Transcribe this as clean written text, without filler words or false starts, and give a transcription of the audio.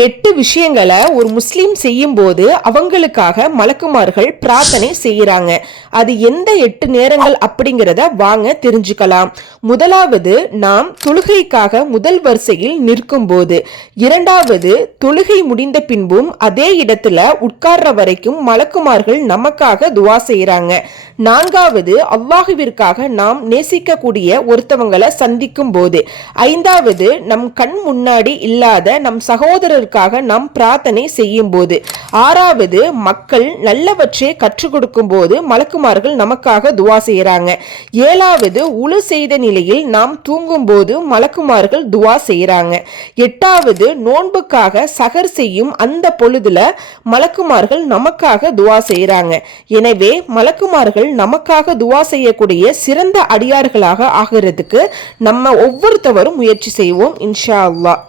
8 விஷயங்களை ஒரு முஸ்லீம் செய்யும் போது அவங்களுக்காக மலக்குமார்கள் பிரார்த்தனை செய்யறாங்க. அது எந்த 8 நேரங்கள் அப்படிங்கிறத வாங்க தெரிஞ்சுக்கலாம். முதலாவது, நாம் தொழுகைக்காக முதல் வரிசையில் நிற்கும் போது. இரண்டாவது, தொழுகை முடிந்த பின்பும் அதே இடத்துல உட்கார்ற வரைக்கும் மலக்குமார்கள் நமக்காக துவா செய்யறாங்க. நான்காவது, அல்லாஹுவிற்காக நாம் நேசிக்கக்கூடிய ஒருத்தவங்களை சந்திக்கும் போது. ஐந்தாவது, நம் கண் முன்னாடி இல்லாத நம் சகோதரர் நாம் பிரார்த்தனை செய்யும் போது. ஆறாவது, மக்கள் நல்லவற்றை கற்றுக் கொடுக்கும் போது மலக்குமார்கள் நமக்காக துவா செய்யறாங்க. ஏழாவது, உழு செய்த நிலையில் நாம் தூங்கும் போது மலக்குமார்கள் துவா செய்யறாங்க. எட்டாவது, நோன்புக்காக சகர் செய்யும் அந்த பொழுதுல மலக்குமார்கள் நமக்காக துவா செய்யறாங்க. எனவே மலக்குமார்கள் நமக்காக துவா செய்யக்கூடிய சிறந்த அடியார்களாக ஆகிறதுக்கு நம்ம ஒவ்வொருத்தவரும் முயற்சி செய்வோம் இன்ஷா அல்லாஹ்.